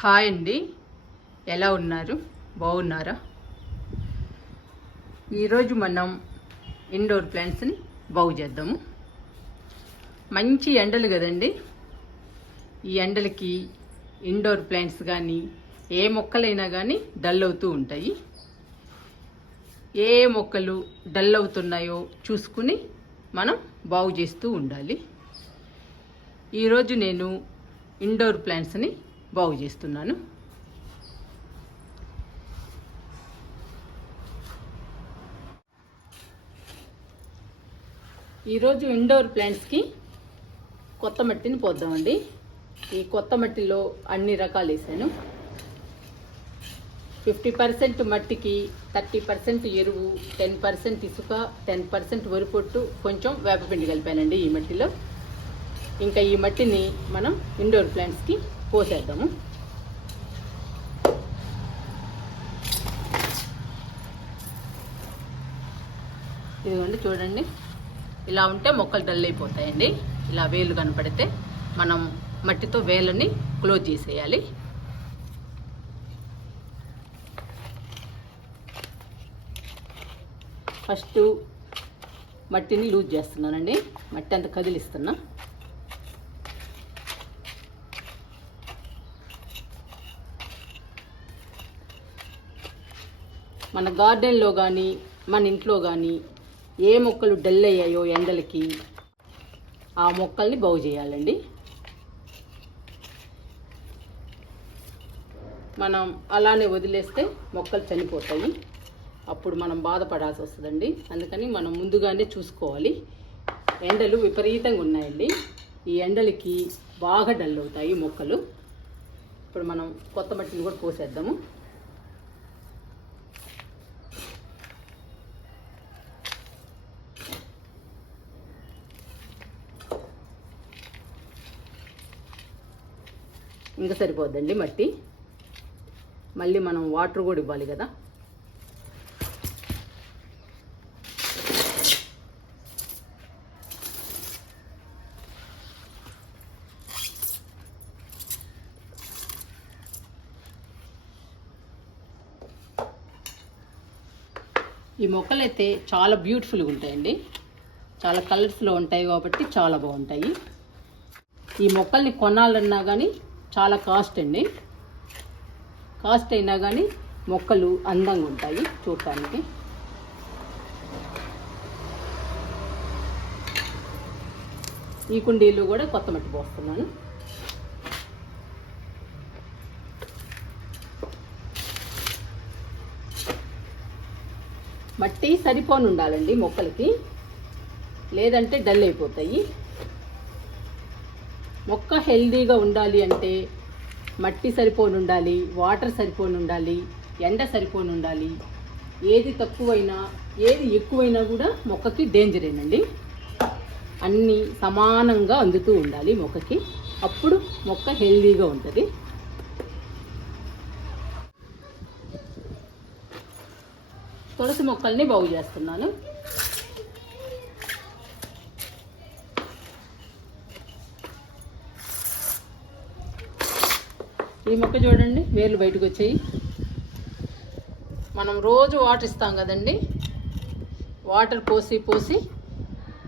Hi అండి, ఎలా ఉన్నారు? బాగున్నారా? ఈరోజు మనం ఇండోర్ ప్లాంట్స్ని బాగు చేద్దాము. మంచి ఎండలు కదండి. ఈ ఎండలకి ఇండోర్ ప్లాంట్స్ కానీ ఏ మొక్కలైనా కానీ డల్ అవుతూ ఉంటాయి. ఏ మొక్కలు డల్ అవుతున్నాయో చూసుకుని మనం బాగు చేస్తూ ఉండాలి. ఈరోజు నేను ఇండోర్ ప్లాంట్స్ని బాగు చేస్తున్నాను. ఈరోజు ఇండోర్ ప్లాంట్స్కి కొత్త మట్టిని పోద్దామండి. ఈ కొత్త మట్టిలో అన్ని రకాలు వేసాను. 50% మట్టికి 30% ఎరువు, 10% ఇసుక, 10% వరిపొట్టు, కొంచెం వేపపిండి కలిపానండి ఈ మట్టిలో. ఇంకా ఈ మట్టిని మనం ఇండోర్ ప్లాంట్స్కి పోసేద్దాము. ఇదిగోండి, చూడండి, ఇలా ఉంటే మొక్కలు డల్ అయిపోతాయండి. ఇలా వేలు కనపడితే మనం మట్టితో వేలని క్లోజ్ చేసేయాలి. ఫస్ట్ మట్టిని లూజ్ చేస్తున్నానండి. మట్టి అంతా కదిలిస్తున్నా. మన గార్డెన్లో కానీ మన ఇంట్లో కానీ ఏ మొక్కలు డల్ అయ్యాయో ఎండలకి ఆ మొక్కల్ని బాగు చేయాలండి. మనం అలానే వదిలేస్తే మొక్కలు చనిపోతాయి. అప్పుడు మనం బాధపడాల్సి వస్తుందండి. అందుకని మనం ముందుగానే చూసుకోవాలి. ఎండలు విపరీతంగా ఉన్నాయండి. ఈ ఎండలకి బాగా డల్ అవుతాయి మొక్కలు. ఇప్పుడు మనం కొత్త మట్టిని కూడా పోసేద్దాము. ఇంకా సరిపోద్దండి మట్టి. మళ్ళీ మనం వాటర్ కూడా ఇవ్వాలి కదా. ఈ మొక్కలు అయితే చాలా బ్యూటిఫుల్గా ఉంటాయండి. చాలా కలర్స్లో ఉంటాయి కాబట్టి చాలా బాగుంటాయి. ఈ మొక్కల్ని కొనాలన్నా కానీ చాలా కాస్ట్ అండి. కాస్ట్ అయినా కానీ మొక్కలు అందంగా ఉంటాయి చూడటానికి. ఈ కుండీలు కూడా కొత్త మట్టి పోస్తున్నాను. మట్టి సరిపోని ఉండాలండి మొక్కలకి, లేదంటే డల్ అయిపోతాయి. మొక్క హెల్దీగా ఉండాలి అంటే మట్టి సరిపోని ఉండాలి, వాటర్ సరిపోని ఉండాలి, ఎండ సరిపోని ఉండాలి. ఏది తక్కువైనా ఏది ఎక్కువైనా కూడా మొక్కకి డేంజరేనండి. అన్నీ సమానంగా అందుతూ ఉండాలి మొక్కకి. అప్పుడు మొక్క హెల్దీగా ఉంటుంది. తులసి మొక్కల్ని బాగు చేస్తున్నాను. ఈ మొక్క చూడండి, వేర్లు బయటకు వచ్చాయి. మనం రోజు వాటర్ ఇస్తాం కదండి. వాటర్ పోసి పోసి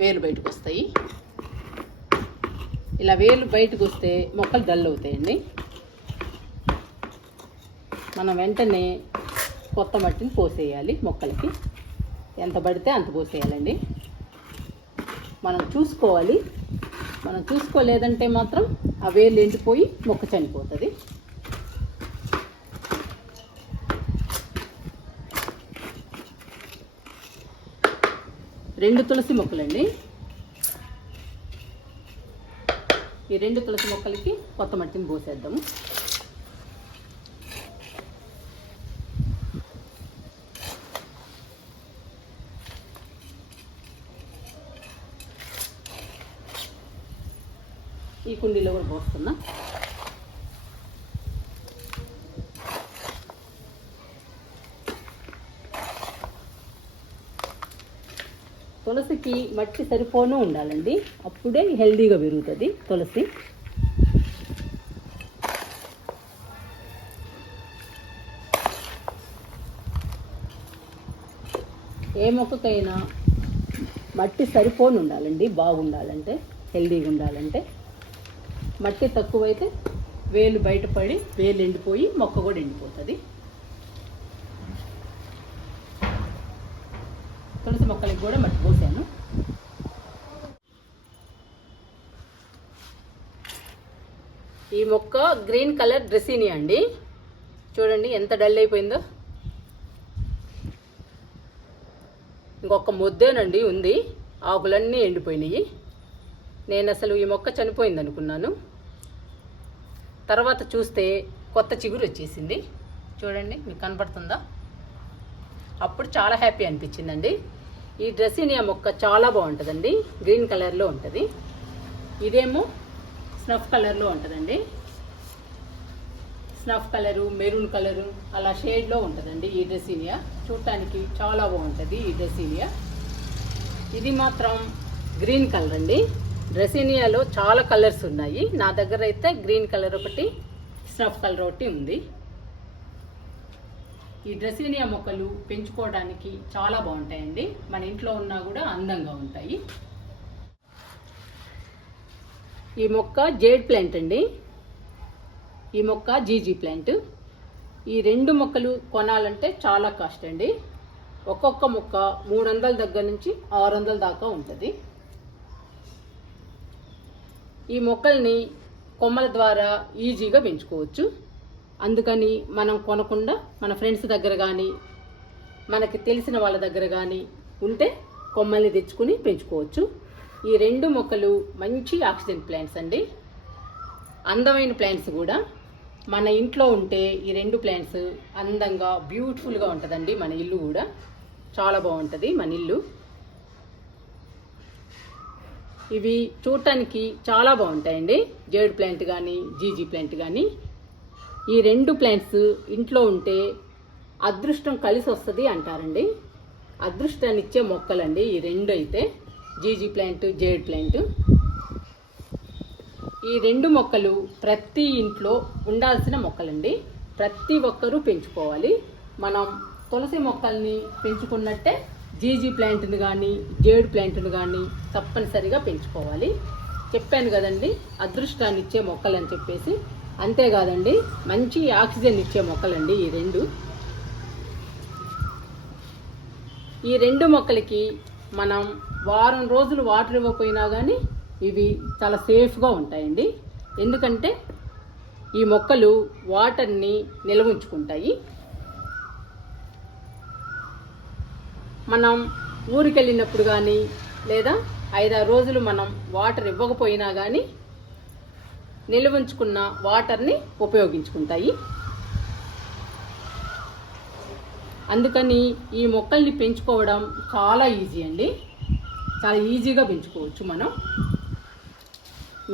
వేర్లు బయటకు వస్తాయి. ఇలా వేర్లు బయటకు వస్తే మొక్కలు డల్ అవుతాయండి. మనం వెంటనే కొత్త మట్టిని పోసేయాలి మొక్కలకి. ఎంత పడితే అంత పోసేయాలండి. మనం చూసుకోవాలి. మనం చూసుకోలేదంటే మాత్రం ఆ వేర్లు ఎండిపోయి మొక్క చనిపోతుంది. రెండు తులసి మొక్కలండి. ఈ రెండు తులసి మొక్కలకి కొత్త మట్టిని పోసేద్దాము. ఈ కుండీలో కూడా పోస్తున్నా. తులసికి మట్టి సరిపోను ఉండాలండి. అప్పుడే హెల్దీగా పెరుగుతుంది తులసి. ఏ మొక్కకైనా మట్టి సరిపోని ఉండాలండి, బాగుండాలంటే, హెల్దీగా ఉండాలంటే. మట్టి తక్కువైతే వేలు బయటపడి వేలు ఎండిపోయి మొక్క కూడా ఎండిపోతుంది. తులసి మొక్కలకి కూడా మట్టి పోసాను. ఈ మొక్క గ్రీన్ కలర్ డ్రెస్సీనియా అండి. చూడండి ఎంత డల్ అయిపోయిందో. ఇంకొక ముద్దేనండి ఉంది, ఆకులన్నీ ఎండిపోయినాయి. నేను అసలు ఈ మొక్క చనిపోయింది అనుకున్నాను. తర్వాత చూస్తే కొత్త చిగురు వచ్చేసింది. చూడండి, మీకు కనపడుతుందా? అప్పుడు చాలా హ్యాపీ అనిపించిందండి. ఈ డ్రెస్సీనియా మొక్క చాలా బాగుంటుందండి, గ్రీన్ కలర్లో ఉంటుంది. ఇదేమో స్నఫ్ కలర్లో ఉంటుందండి. స్నఫ్ కలరు, మెరూన్ కలరు అలా షేడ్లో ఉంటుందండి ఈ డ్రెస్సీనియా. చూడటానికి చాలా బాగుంటుంది ఈ డ్రెస్సీనియా. ఇది మాత్రం గ్రీన్ కలర్ అండి. డ్రెస్సీనియాలో చాలా కలర్స్ ఉన్నాయి. నా దగ్గర అయితే గ్రీన్ కలర్ ఒకటి, స్నఫ్ కలర్ ఒకటి ఉంది. ఈ డ్రెస్సీనియా మొక్కలు పెంచుకోవడానికి చాలా బాగుంటాయండి. మన ఇంట్లో ఉన్నా కూడా అందంగా ఉంటాయి. ఈ మొక్క జేడ్ ప్లాంట్ అండి. ఈ మొక్క జీజీ ప్లాంట్. ఈ రెండు మొక్కలు కొనాలంటే చాలా కాస్ట్ అండి. ఒక్కొక్క మొక్క 300 దగ్గర నుంచి 600 దాకా ఉంటుంది. ఈ మొక్కల్ని కొమ్మల ద్వారా ఈజీగా పెంచుకోవచ్చు. అందుకని మనం కొనకుండా మన ఫ్రెండ్స్ దగ్గర కానీ మనకి తెలిసిన వాళ్ళ దగ్గర కానీ ఉంటే కొమ్మల్ని తెచ్చుకుని పెంచుకోవచ్చు. ఈ రెండు మొక్కలు మంచి ఆక్సిజన్ ప్లాంట్స్ అండి, అందమైన ప్లాంట్స్ కూడా. మన ఇంట్లో ఉంటే ఈ రెండు ప్లాంట్స్ అందంగా బ్యూటిఫుల్గా ఉంటుందండి. మన ఇల్లు కూడా చాలా బాగుంటుంది మన ఇల్లు. ఇవి చూడటానికి చాలా బాగుంటాయండి, జేడ్ ప్లాంట్ కానీ జీజీ ప్లాంట్ కానీ. ఈ రెండు ప్లాంట్స్ ఇంట్లో ఉంటే అదృష్టం కలిసి వస్తుంది అంటారండి. అదృష్టాన్ని ఇచ్చే మొక్కలండి ఈ రెండు అయితే, జీజీ ప్లాంట్, జేడ్ ప్లాంట్. ఈ రెండు మొక్కలు ప్రతి ఇంట్లో ఉండాల్సిన మొక్కలండి. ప్రతి ఒక్కరూ పెంచుకోవాలి. మనం తులసి మొక్కల్ని పెంచుకున్నట్టే జీజీ ప్లాంట్ని కానీ జేడ్ ప్లాంట్ని కానీ తప్పనిసరిగా పెంచుకోవాలి. చెప్పాను కదండి, అదృష్టాన్ని ఇచ్చే మొక్కలు అని చెప్పేసి. అంతేకాదండి, మంచి ఆక్సిజన్ ఇచ్చే మొక్కలండి ఈ రెండు. ఈ రెండు మొక్కలకి మనం వారం రోజులు వాటర్ ఇవ్వకపోయినా కానీ ఇవి చాలా సేఫ్గా ఉంటాయండి. ఎందుకంటే ఈ మొక్కలు వాటర్ని నిల్వ ఉంచుకుంటాయి. మనం ఊరికి వెళ్ళినప్పుడు కానీ లేదా 5-6 రోజులు మనం వాటర్ ఇవ్వకపోయినా కానీ నిల్వ ఉంచుకున్న వాటర్ని ఉపయోగించుకుంటాయి. అందుకని ఈ మొక్కల్ని పెంచుకోవడం చాలా ఈజీ అండి. చాలా ఈజీగా పెంచుకోవచ్చు మనం.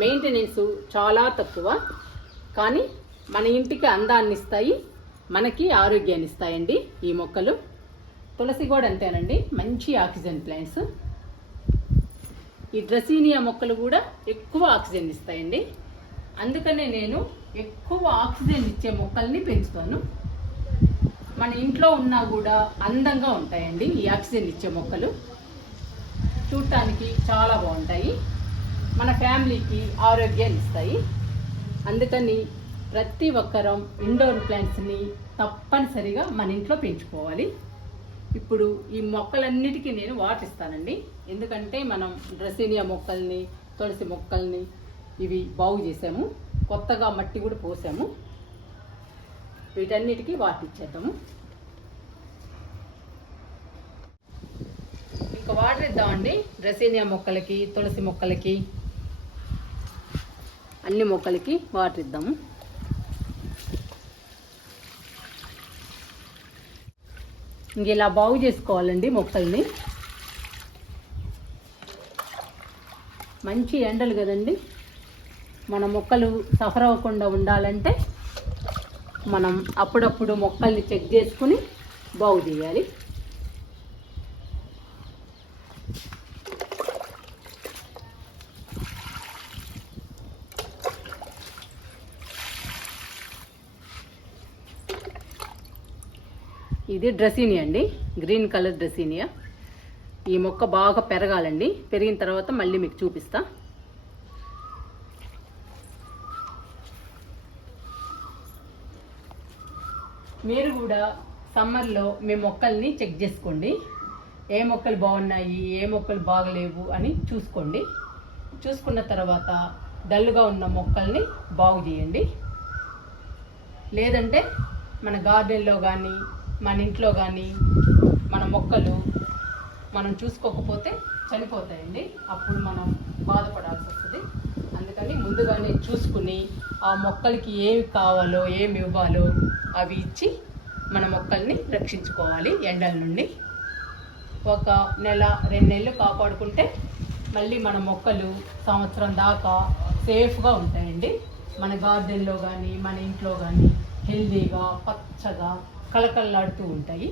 మెయింటెనెన్స్ చాలా తక్కువ, కానీ మన ఇంటికి అందాన్ని ఇస్తాయి, మనకి ఆరోగ్యాన్ని ఇస్తాయండి ఈ మొక్కలు. తులసి కూడా అంతేనండి, మంచి ఆక్సిజన్ ప్లాంట్స్. ఈ డ్రెస్సీనియా మొక్కలు కూడా ఎక్కువ ఆక్సిజన్ ఇస్తాయండి. అందుకనే నేను ఎక్కువ ఆక్సిజన్ ఇచ్చే మొక్కల్ని పెంచుతాను. మన ఇంట్లో ఉన్నా కూడా అందంగా ఉంటాయండి ఈ ఆక్సిజన్ ఇచ్చే మొక్కలు. చూడటానికి చాలా బాగుంటాయి, మన ఫ్యామిలీకి ఆరోగ్యాన్ని ఇస్తాయి. అందుకని ప్రతి ఒక్కరం ఇండోర్ ప్లాంట్స్ని తప్పనిసరిగా మన ఇంట్లో పెంచుకోవాలి. ఇప్పుడు ఈ మొక్కలన్నిటికీ నేను వాటర్ ఇస్తానండి. ఎందుకంటే మనం డ్రెస్సీనియా మొక్కల్ని, తులసి మొక్కల్ని ఇవి బాగు చేసాము, కొత్తగా మట్టి కూడా పోసాము. వీటన్నిటికీ వాటర్ ఇచ్చేద్దాము. ఇంకా వాటర్ ఇద్దామండి డ్రెస్సీనియా మొక్కలకి, తులసి మొక్కలకి, అన్ని మొక్కలకి వాటర్ ఇద్దాము. ఇంక ఇలా బాగు చేసుకోవాలండి మొక్కల్ని. మంచి ఎండలు కదండి, మన మొక్కలు సఫర్ అవ్వకుండా ఉండాలంటే మనం అప్పుడప్పుడు మొక్కల్ని చెక్ చేసుకుని బాగు చేయాలి. ఇది డ్రెస్సీనియా అండి, గ్రీన్ కలర్ డ్రెస్సీనియా. ఈ మొక్క బాగా పెరగాలండి. పెరిగిన తర్వాత మళ్ళీ మీకు చూపిస్తా. మీరు కూడా సమ్మర్లో మీ మొక్కల్ని చెక్ చేసుకోండి. ఏ మొక్కలు బాగున్నాయి, ఏ మొక్కలు బాగలేవు అని చూసుకోండి. చూసుకున్న తర్వాత డల్గా ఉన్న మొక్కల్ని బాగు చేయండి. లేదంటే మన గార్డెన్లో కానీ మన ఇంట్లో కానీ మన మొక్కలు మనం చూసుకోకపోతే చనిపోతాయండి. అప్పుడు మనం బాధపడాల్సి వస్తుంది. అందుకని ముందుగానే చూసుకుని ఆ మొక్కలకి ఏమి కావాలో ఏమి ఇవ్వాలో అవి ఇచ్చి మన మొక్కల్ని రక్షించుకోవాలి ఎండల నుండి. ఒక నెల 2 నెలలు కాపాడుకుంటే మళ్ళీ మన మొక్కలు సంవత్సరం దాకా సేఫ్గా ఉంటాయండి. మన గార్డెన్లో కానీ మన ఇంట్లో కానీ హెల్దీగా పచ్చగా కళకళలాడుతూ ఉంటాయి.